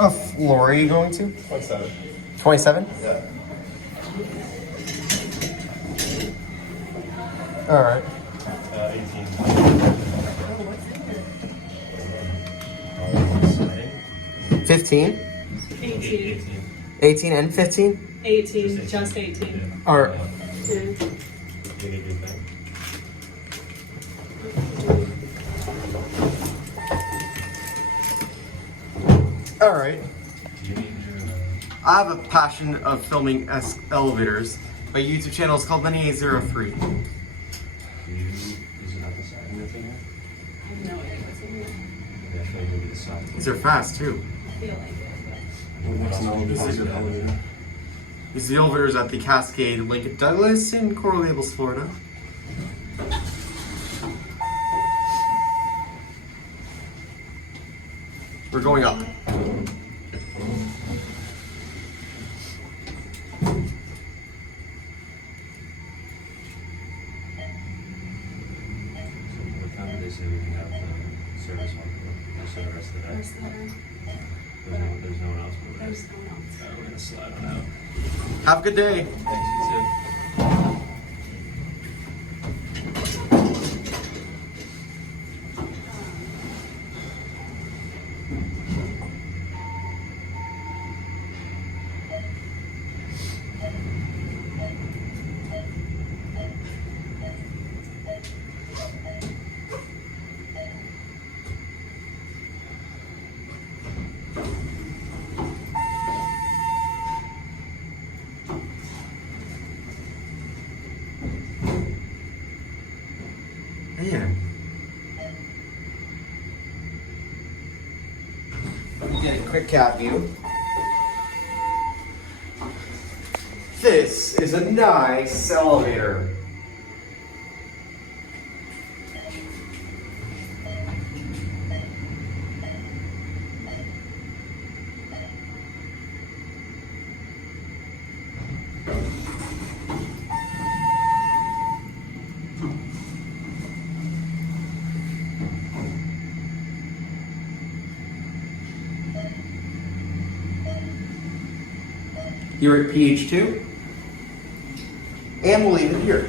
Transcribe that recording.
Oh, floor are you going to? 27. 27? Yeah. All right. 18. 15? 18. 18 and 15? 18. Just 18. Yeah. All right. Yeah. You need your thing. All right. Do you need your... I have a passion of filming elevators. My YouTube channel is called Lineage03. Is it at the side of your finger? I have no idea what's in here. Yeah, I feel like maybe the side. These are fast too. I feel like it, These are the elevators at the Cascade Lincoln Douglas in Coral Gables, Florida. We're going up. What time did they say we can have the service on? Most of the rest of the day. Where's the other? There's no one else. There's no one else. We're gonna slide on out. Have a good day. Thanks, you too. Man. Get a quick cat view. This is a nice elevator. You're at PH2, and we'll leave it here.